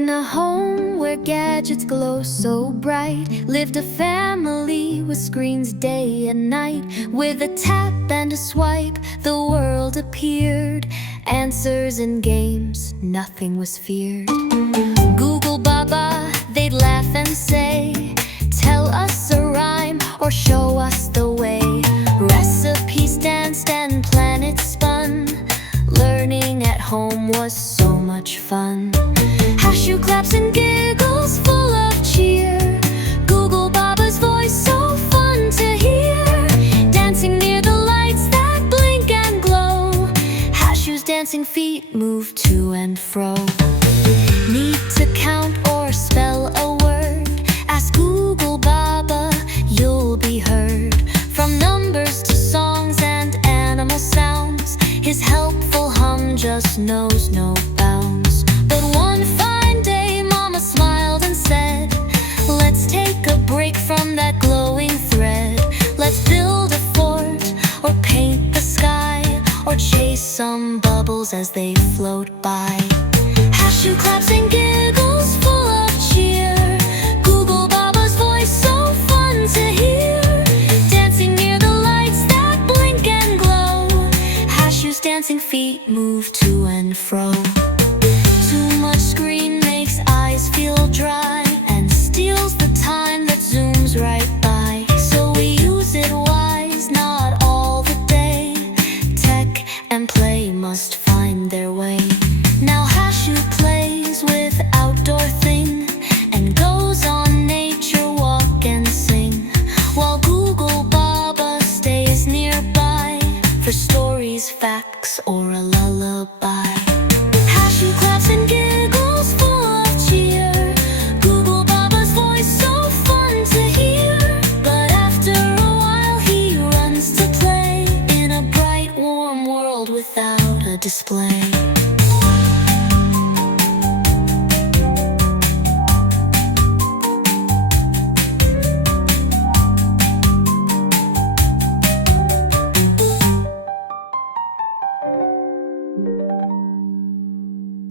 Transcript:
In a home where gadgets glow so bright, lived a family with screens day and night. With a tap and a swipe, the world appeared. Answers and games, nothing was feared. Google Baba, they'd laugh and say, tell us a rhyme or show us the way. Recipes danced and planets spun. Learning at home was so much fun. Hashu claps and giggles full of cheer. Google Baba's voice so fun to hear. Dancing near the lights that blink and glow. Hashu's dancing feet move to and fro. Need to count or spell a word? Ask Google Baba, you'll be heard. From numbers to songs and animal sounds, his helpful hum just knows no bounds. But one fine day Mama smiled and said, let's take a break from that glowing thread. Let's build a fort or paint the sky, or chase some bubbles as they float by. Hashu claps and giggles full of cheer. Google Baba's voice so fun to hear. Dancing near the lights that blink and glow. Hashu's dancing feet move to and fro. Too much screen makes eyes feel dry and steals the time that zooms right by. So we use it wise, not all the day. Tech and play must find their way. Now Hashu plays with outdoor thing and goes on nature walk and sing, while Google Baba stays nearby for stories, facts, or a lullaby. Hashu claps and giggles full of cheer. Google Baba's voice so fun to hear. But after a while he runs to play in a bright warm world without a display.